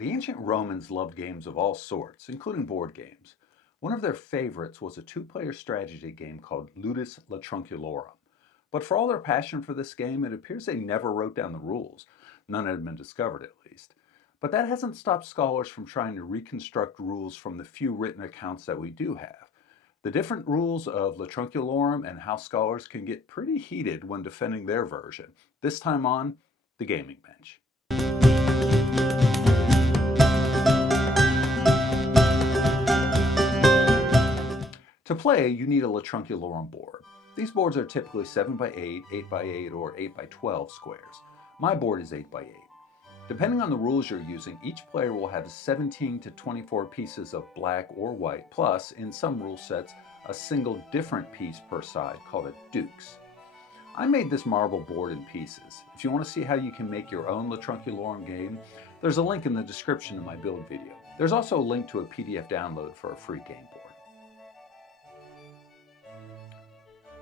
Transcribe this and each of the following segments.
The ancient Romans loved games of all sorts, including board games. One of their favorites was a two-player strategy game called Ludus Latrunculorum. But for all their passion for this game, it appears they never wrote down the rules. None had been discovered, at least. But that hasn't stopped scholars from trying to reconstruct rules from the few written accounts that we do have. The different rules of Latrunculorum and how scholars can get pretty heated when defending their version. This time on the gaming bench. To play, you need a Latrunculorum board. These boards are typically 7x8, 8x8, or 8x12 squares. My board is 8x8. Depending on the rules you're using, each player will have 17 to 24 pieces of black or white, plus, in some rule sets, a single different piece per side called a dukes. I made this marble board in pieces. If you want to see how you can make your own Latrunculorum game, there's a link in the description of my build video. There's also a link to a PDF download for a free game board.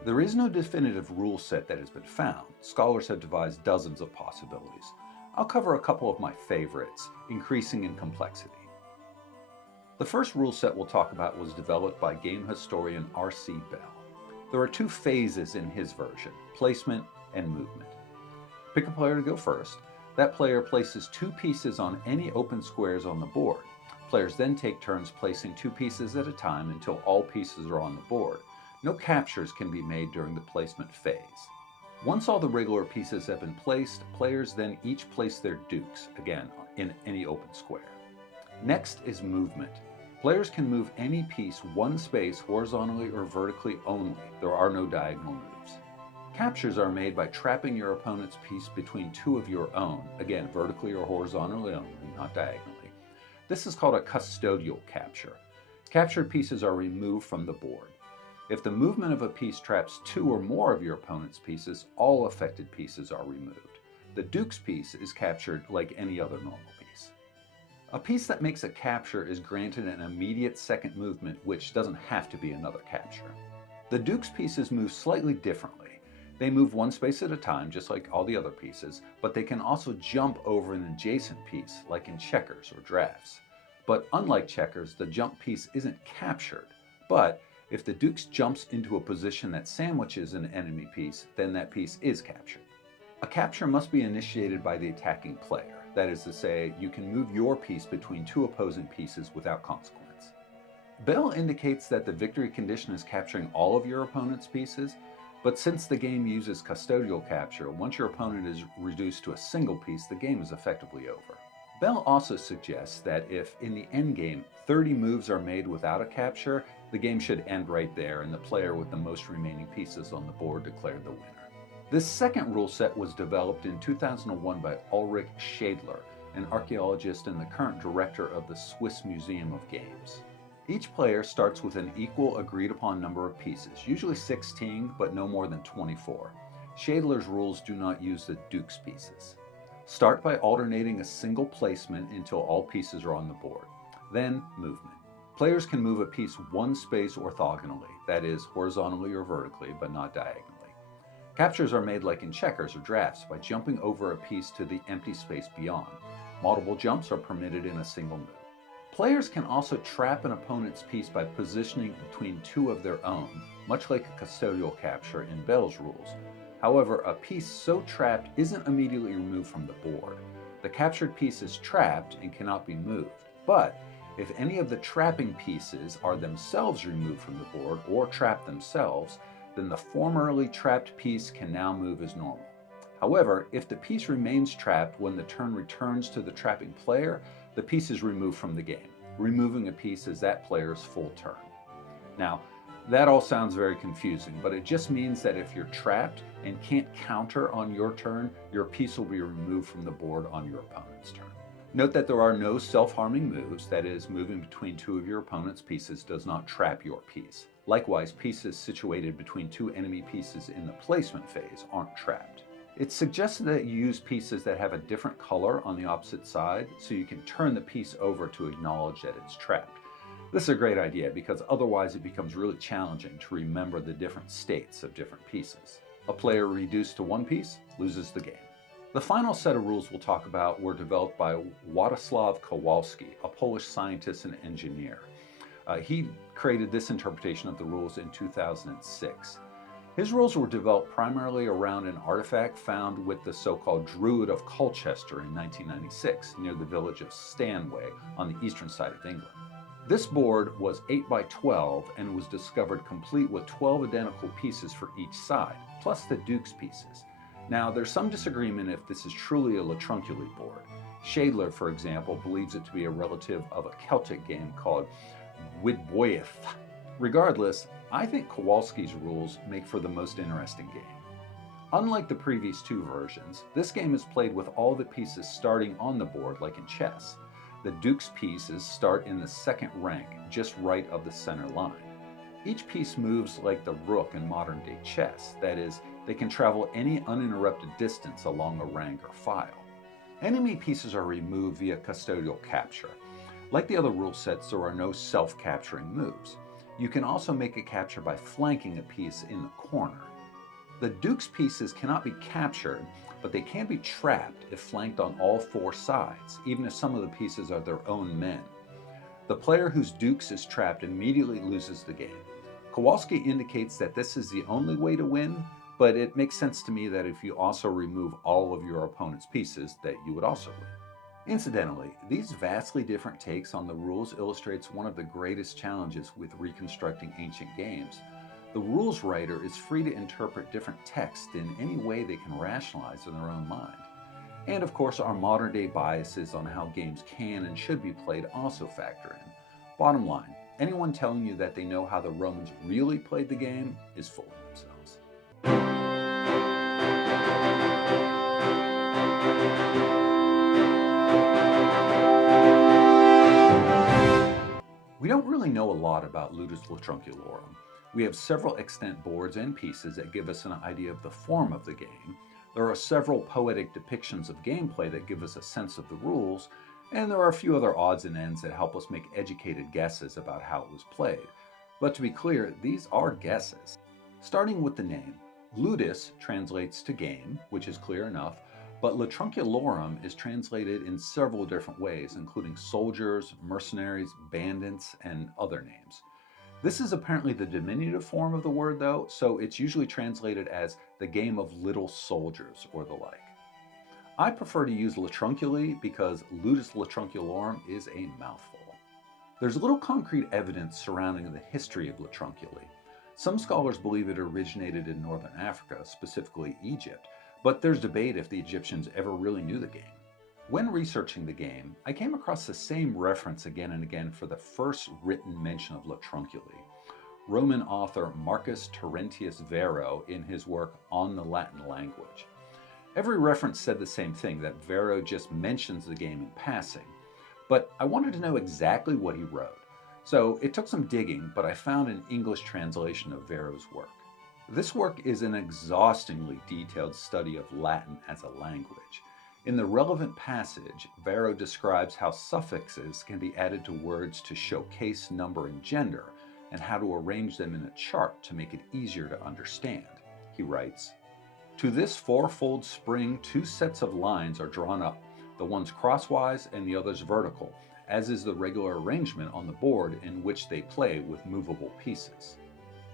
There is no definitive rule set that has been found. Scholars have devised dozens of possibilities. I'll cover a couple of my favorites, increasing in complexity. The first rule set we'll talk about was developed by game historian R.C. Bell. There are two phases in his version, placement and movement. Pick a player to go first. That player places two pieces on any open squares on the board. Players then take turns placing two pieces at a time until all pieces are on the board. No captures can be made during the placement phase. Once all the regular pieces have been placed, players then each place their dukes, again, in any open square. Next is movement. Players can move any piece one space horizontally or vertically only. There are no diagonal moves. Captures are made by trapping your opponent's piece between two of your own, again, vertically or horizontally only, not diagonally. This is called a custodial capture. Captured pieces are removed from the board. If the movement of a piece traps two or more of your opponent's pieces, all affected pieces are removed. The dukes piece is captured like any other normal piece. A piece that makes a capture is granted an immediate second movement, which doesn't have to be another capture. The dukes pieces move slightly differently. They move one space at a time, just like all the other pieces, but they can also jump over an adjacent piece, like in checkers or drafts. But unlike checkers, the jump piece isn't captured, but if the dukes jumps into a position that sandwiches an enemy piece, then that piece is captured. A capture must be initiated by the attacking player. That is to say, you can move your piece between two opposing pieces without consequence. Bell indicates that the victory condition is capturing all of your opponent's pieces, but since the game uses custodial capture, once your opponent is reduced to a single piece, the game is effectively over. Bell also suggests that if, in the endgame, 30 moves are made without a capture, the game should end right there and the player with the most remaining pieces on the board declared the winner. This second rule set was developed in 2001 by Ulrich Schädler, an archaeologist and the current director of the Swiss Museum of Games. Each player starts with an equal agreed-upon number of pieces, usually 16, but no more than 24. Schädler's rules do not use the dukes pieces. Start by alternating a single placement until all pieces are on the board. Then, movement. Players can move a piece one space orthogonally, that is, horizontally or vertically, but not diagonally. Captures are made like in checkers or drafts by jumping over a piece to the empty space beyond. Multiple jumps are permitted in a single move. Players can also trap an opponent's piece by positioning between two of their own, much like a custodial capture in Bell's rules. However, a piece so trapped isn't immediately removed from the board. The captured piece is trapped and cannot be moved, but if any of the trapping pieces are themselves removed from the board or trapped themselves, then the formerly trapped piece can now move as normal. However, if the piece remains trapped when the turn returns to the trapping player, the piece is removed from the game. Removing a piece is that player's full turn. Now, that all sounds very confusing, but it just means that if you're trapped and can't counter on your turn, your piece will be removed from the board on your opponent's turn. Note that there are no self-harming moves, that is, moving between two of your opponent's pieces does not trap your piece. Likewise, pieces situated between two enemy pieces in the placement phase aren't trapped. It's suggested that you use pieces that have a different color on the opposite side so you can turn the piece over to acknowledge that it's trapped. This is a great idea because otherwise it becomes really challenging to remember the different states of different pieces. A player reduced to one piece loses the game. The final set of rules we'll talk about were developed by Władysław Kowalski, a Polish scientist and engineer. He created this interpretation of the rules in 2006. His rules were developed primarily around an artifact found with the so-called Druid of Colchester in 1996, near the village of Stanway on the eastern side of England. This board was 8 by 12 and was discovered complete with 12 identical pieces for each side, plus the Duke's pieces. Now, there's some disagreement if this is truly a Latrunculorum board. Shadler, for example, believes it to be a relative of a Celtic game called Widboeth. Regardless, I think Kowalski's rules make for the most interesting game. Unlike the previous two versions, this game is played with all the pieces starting on the board like in chess. The Duke's pieces start in the second rank, just right of the center line. Each piece moves like the rook in modern-day chess, that is, they can travel any uninterrupted distance along a rank or file. Enemy pieces are removed via custodial capture. Like the other rule sets, there are no self-capturing moves. You can also make a capture by flanking a piece in the corner. The Duke's pieces cannot be captured, but they can be trapped if flanked on all four sides, even if some of the pieces are their own men. The player whose Dukes is trapped immediately loses the game. Kowalski indicates that this is the only way to win, but it makes sense to me that if you also remove all of your opponent's pieces, that you would also win. Incidentally, these vastly different takes on the rules illustrates one of the greatest challenges with reconstructing ancient games. The rules writer is free to interpret different text in any way they can rationalize in their own mind. And of course, our modern-day biases on how games can and should be played also factor in. Bottom line, anyone telling you that they know how the Romans really played the game is fooling themselves. We don't really know a lot about Ludus Latrunculorum. We have several extant boards and pieces that give us an idea of the form of the game. There are several poetic depictions of gameplay that give us a sense of the rules, and there are a few other odds and ends that help us make educated guesses about how it was played. But to be clear, these are guesses. Starting with the name, Ludus translates to game, which is clear enough, but Latrunculorum is translated in several different ways, including soldiers, mercenaries, bandits, and other names. This is apparently the diminutive form of the word though, so it's usually translated as the game of little soldiers or the like. I prefer to use Latrunculi because Ludus Latrunculorum is a mouthful. There's little concrete evidence surrounding the history of Latrunculi. Some scholars believe it originated in northern Africa, specifically Egypt, but there's debate if the Egyptians ever really knew the game. When researching the game, I came across the same reference again and again for the first written mention of Latrunculi. Roman author Marcus Terentius Varro in his work On the Latin Language. Every reference said the same thing, that Varro just mentions the game in passing, but I wanted to know exactly what he wrote. So it took some digging, but I found an English translation of Varro's work. This work is an exhaustingly detailed study of Latin as a language. In the relevant passage, Varro describes how suffixes can be added to words to show case, number, and gender, and how to arrange them in a chart to make it easier to understand. He writes, "To this fourfold spring 2 sets of lines are drawn up, the ones crosswise and the others vertical, as is the regular arrangement on the board in which they play with movable pieces."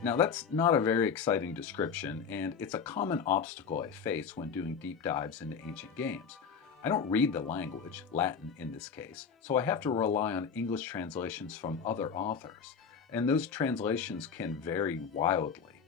Now that's not a very exciting description, and it's a common obstacle I face when doing deep dives into ancient games. I don't read the language, Latin in this case, so I have to rely on English translations from other authors, and those translations can vary wildly.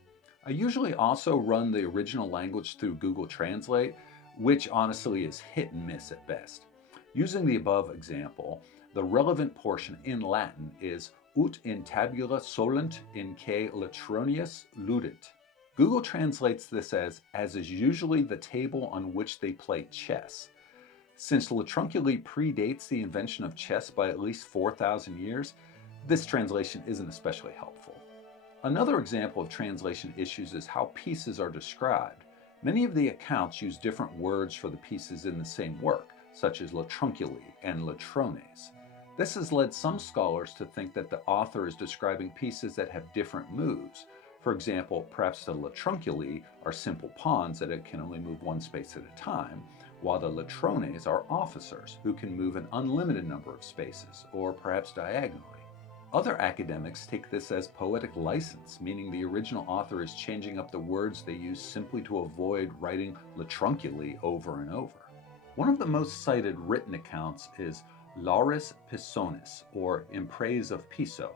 I usually also run the original language through Google Translate, which honestly is hit and miss at best. Using the above example, the relevant portion in Latin is ut in tabula solunt in que latronius ludent. Google translates this as is usually the table on which they play chess. Since Latrunculi predates the invention of chess by at least 4,000 years, this translation isn't especially helpful. Another example of translation issues is how pieces are described. Many of the accounts use different words for the pieces in the same work, such as Latrunculi and Latrones. This has led some scholars to think that the author is describing pieces that have different moves. For example, perhaps the Latrunculi are simple pawns that it can only move one space at a time, while the Latrones are officers who can move an unlimited number of spaces, or perhaps diagonally. Other academics take this as poetic license, meaning the original author is changing up the words they use simply to avoid writing Latrunculi over and over. One of the most cited written accounts is Laurus Pisonis, or In Praise of Piso,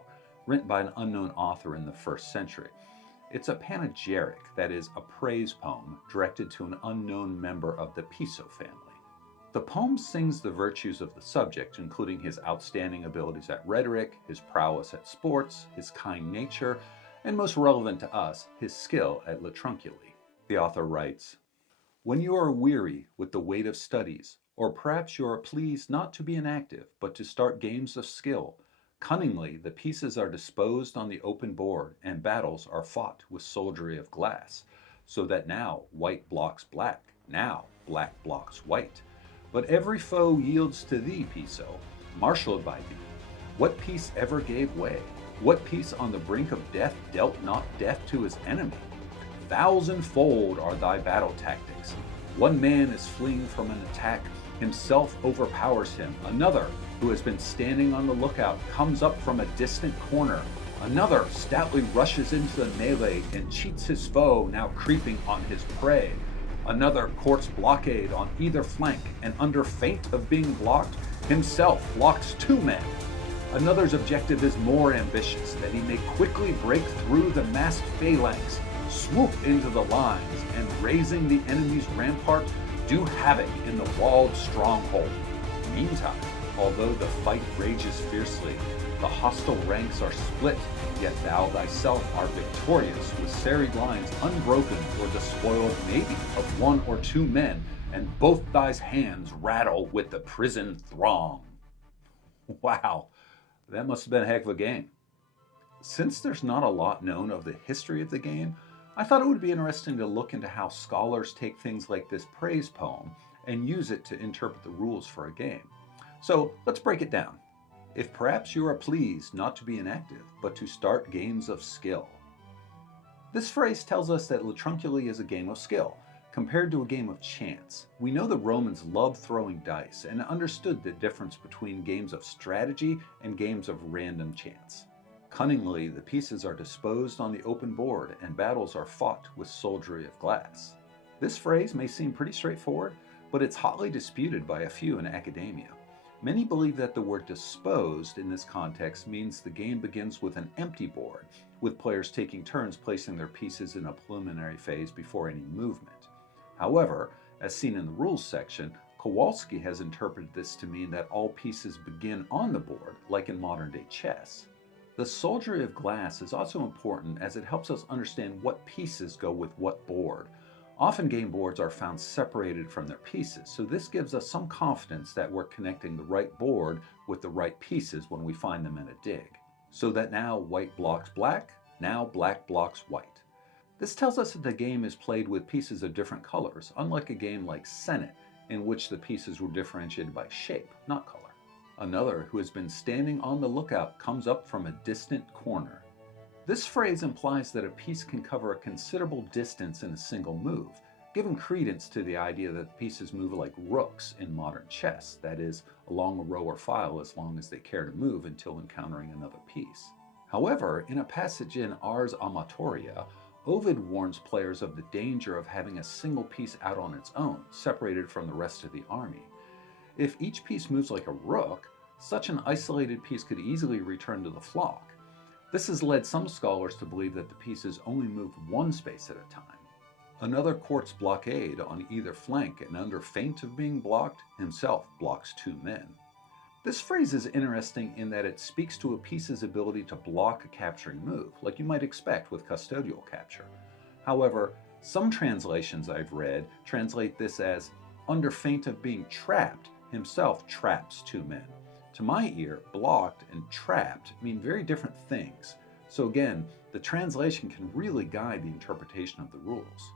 written by an unknown author in the 1st century. It's a panegyric, that is, a praise poem directed to an unknown member of the Piso family. The poem sings the virtues of the subject, including his outstanding abilities at rhetoric, his prowess at sports, his kind nature, and most relevant to us, his skill at Latrunculi. The author writes, "When you are weary with the weight of studies, or perhaps you are pleased not to be inactive, but to start games of skill, cunningly the pieces are disposed on the open board, and battles are fought with soldiery of glass, so that now white blocks black, now black blocks white. But every foe yields to thee, Piso, marshaled by thee. What piece ever gave way? What piece on the brink of death dealt not death to his enemy? Thousandfold are thy battle tactics. One man is fleeing from an attack, himself overpowers him. Another, who has been standing on the lookout, comes up from a distant corner. Another stoutly rushes into the melee and cheats his foe, now creeping on his prey. Another courts blockade on either flank, and under feint of being blocked, himself blocks 2 men. Another's objective is more ambitious, that he may quickly break through the massed phalanx, swoop into the lines, and raising the enemy's rampart, do havoc in the walled stronghold. Meantime, although the fight rages fiercely, the hostile ranks are split, yet thou thyself art victorious, with serried lines unbroken or despoiled maybe of 1 or 2 men, and both thy hands rattle with the prison throng." Wow, that must have been a heck of a game. Since there's not a lot known of the history of the game, I thought it would be interesting to look into how scholars take things like this praise poem and use it to interpret the rules for a game. So let's break it down. If perhaps you are pleased not to be inactive, but to start games of skill. This phrase tells us that Latrunculi is a game of skill, compared to a game of chance. We know the Romans loved throwing dice and understood the difference between games of strategy and games of random chance. Cunningly, the pieces are disposed on the open board, and battles are fought with soldiery of glass. This phrase may seem pretty straightforward, but it's hotly disputed by a few in academia. Many believe that the word disposed in this context means the game begins with an empty board, with players taking turns placing their pieces in a preliminary phase before any movement. However, as seen in the rules section, Kowalski has interpreted this to mean that all pieces begin on the board, like in modern-day chess. The soldiery of glass is also important as it helps us understand what pieces go with what board. Often game boards are found separated from their pieces, so this gives us some confidence that we're connecting the right board with the right pieces when we find them in a dig. So that now white blocks black, now black blocks white. This tells us that the game is played with pieces of different colors, unlike a game like Senate, in which the pieces were differentiated by shape, not color. Another, who has been standing on the lookout, comes up from a distant corner. This phrase implies that a piece can cover a considerable distance in a single move, giving credence to the idea that the pieces move like rooks in modern chess, that is, along a row or file as long as they care to move until encountering another piece. However, in a passage in Ars Amatoria, Ovid warns players of the danger of having a single piece out on its own, separated from the rest of the army. If each piece moves like a rook, such an isolated piece could easily return to the flock. This has led some scholars to believe that the pieces only move one space at a time. Another courts blockade on either flank, and under feint of being blocked, himself blocks 2 men. This phrase is interesting in that it speaks to a piece's ability to block a capturing move, like you might expect with custodial capture. However, some translations I've read translate this as, under feint of being trapped, himself traps 2 men. To my ear, blocked and trapped mean very different things. So again, the translation can really guide the interpretation of the rules.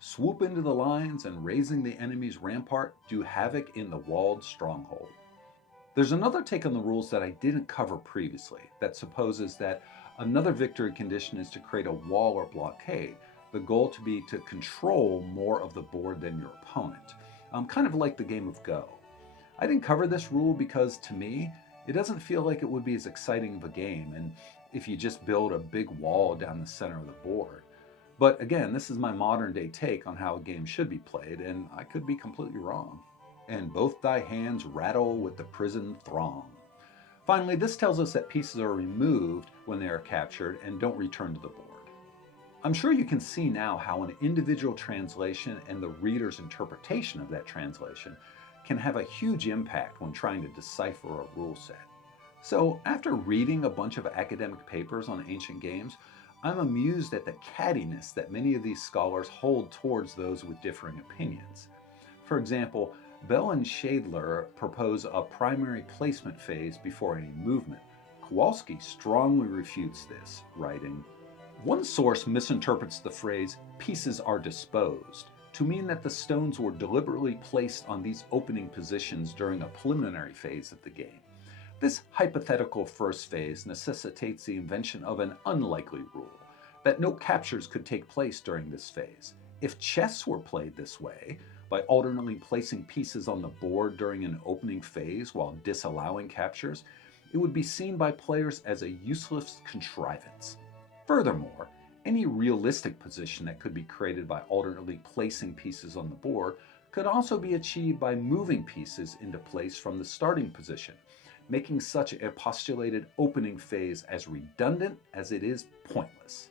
Swoop into the lines and raising the enemy's rampart, do havoc in the walled stronghold. There's another take on the rules that I didn't cover previously that supposes that another victory condition is to create a wall or blockade, the goal to be to control more of the board than your opponent. kind of like the game of Go. I didn't cover this rule because, to me, it doesn't feel like it would be as exciting of a game, and if you just build a big wall down the center of the board. But again, this is my modern day take on how a game should be played, and I could be completely wrong. And both thy hands rattle with the prison throng. Finally, this tells us that pieces are removed when they are captured and don't return to the board. I'm sure you can see now how an individual translation and the reader's interpretation of that translation can have a huge impact when trying to decipher a rule set. So after reading a bunch of academic papers on ancient games, I'm amused at the cattiness that many of these scholars hold towards those with differing opinions. For example, Bell and Shadler propose a primary placement phase before any movement. Kowalski strongly refutes this, writing, "One source misinterprets the phrase, 'pieces are disposed,' to mean that the stones were deliberately placed on these opening positions during a preliminary phase of the game. This hypothetical first phase necessitates the invention of an unlikely rule, that no captures could take place during this phase. If chess were played this way, by alternately placing pieces on the board during an opening phase while disallowing captures, it would be seen by players as a useless contrivance. Furthermore, any realistic position that could be created by alternately placing pieces on the board could also be achieved by moving pieces into place from the starting position, making such a postulated opening phase as redundant as it is pointless."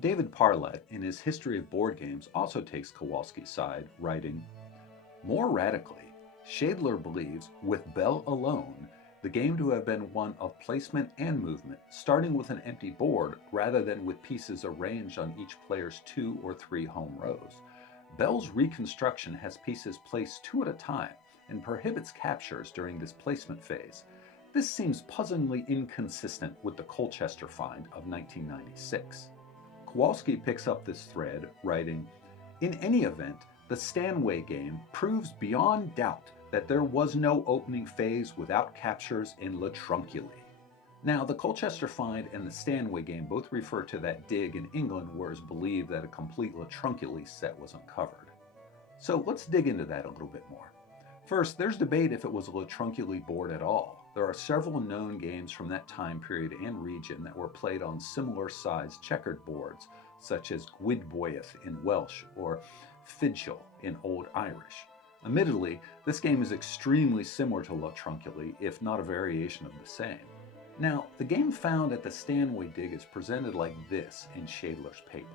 David Parlett, in his History of Board Games, also takes Kowalski's side, writing, "More radically, Shadler believes, with Bell alone, the game to have been one of placement and movement, starting with an empty board rather than with pieces arranged on each player's 2 or 3 home rows. Bell's reconstruction has pieces placed 2 at a time and prohibits captures during this placement phase. This seems puzzlingly inconsistent with the Colchester find of 1996. Kowalski picks up this thread, writing, "In any event, the Stanway game proves beyond doubt that there was no opening phase without captures in Latrunculi." Now, the Colchester find and the Stanway game both refer to that dig in England where it's believed that a complete Latrunculi set was uncovered. So let's dig into that a little bit more. First, there's debate if it was a Latrunculi board at all. There are several known games from that time period and region that were played on similar-sized checkered boards, such as Gwydboeth in Welsh or Fidchel in Old Irish. Admittedly, this game is extremely similar to Latrunculi, if not a variation of the same. Now, the game found at the Stanway dig is presented like this in Shadler's paper.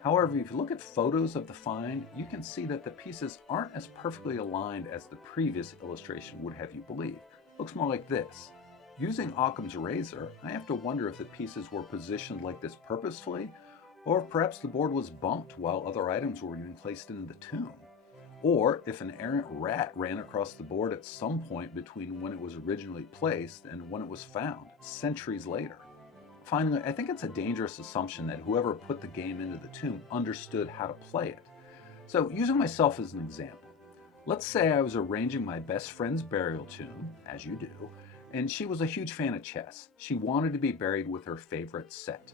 However, if you look at photos of the find, you can see that the pieces aren't as perfectly aligned as the previous illustration would have you believe. Looks more like this. Using Occam's razor, I have to wonder if the pieces were positioned like this purposefully, or if perhaps the board was bumped while other items were being placed into the tomb. Or if an errant rat ran across the board at some point between when it was originally placed and when it was found, centuries later. Finally, I think it's a dangerous assumption that whoever put the game into the tomb understood how to play it. So, using myself as an example, let's say I was arranging my best friend's burial tomb, as you do, and she was a huge fan of chess. She wanted to be buried with her favorite set.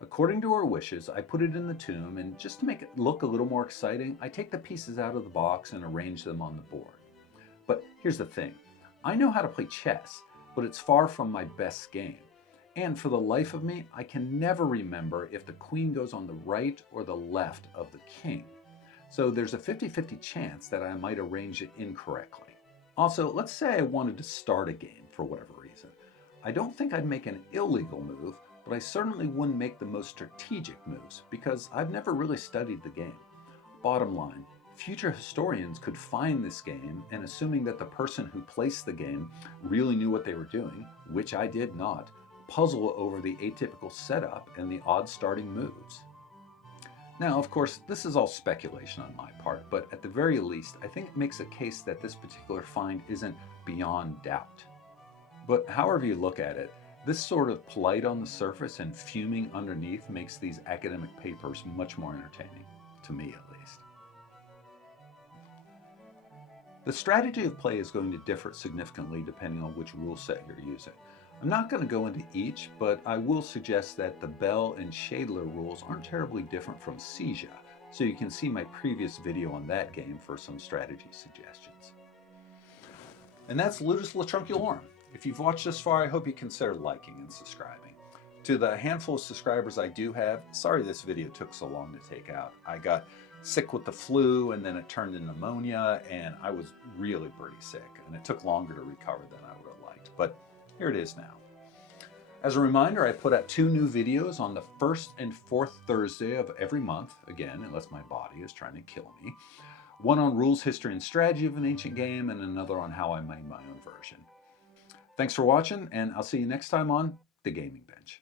According to her wishes, I put it in the tomb, and just to make it look a little more exciting, I take the pieces out of the box and arrange them on the board. But here's the thing. I know how to play chess, but it's far from my best game. And for the life of me, I can never remember if the queen goes on the right or the left of the king. So there's a 50-50 chance that I might arrange it incorrectly. Also, let's say I wanted to start a game for whatever reason. I don't think I'd make an illegal move, but I certainly wouldn't make the most strategic moves because I've never really studied the game. Bottom line, future historians could find this game, and assuming that the person who placed the game really knew what they were doing, which I did not, puzzle over the atypical setup and the odd starting moves. Now, of course, this is all speculation on my part, but at the very least, I think it makes a case that this particular find isn't beyond doubt. But however you look at it, this sort of polite on the surface and fuming underneath makes these academic papers much more entertaining, to me at least. The strategy of play is going to differ significantly depending on which rule set you're using. I'm not going to go into each, but I will suggest that the Bell and Shadler rules aren't terribly different from Seizure, so you can see my previous video on that game for some strategy suggestions. And that's Ludus Latrunculorum. If you've watched this far, I hope you consider liking and subscribing. To the handful of subscribers I do have, sorry this video took so long to take out. I got sick with the flu and then it turned into pneumonia and I was really pretty sick and it took longer to recover than I would have liked, but here it is now. As a reminder, I put out 2 new videos on the 1st and 4th Thursday of every month, again, unless my body is trying to kill me. One on rules, history, and strategy of an ancient game, and another on how I made my own version. Thanks for watching, and I'll see you next time on The Gaming Bench.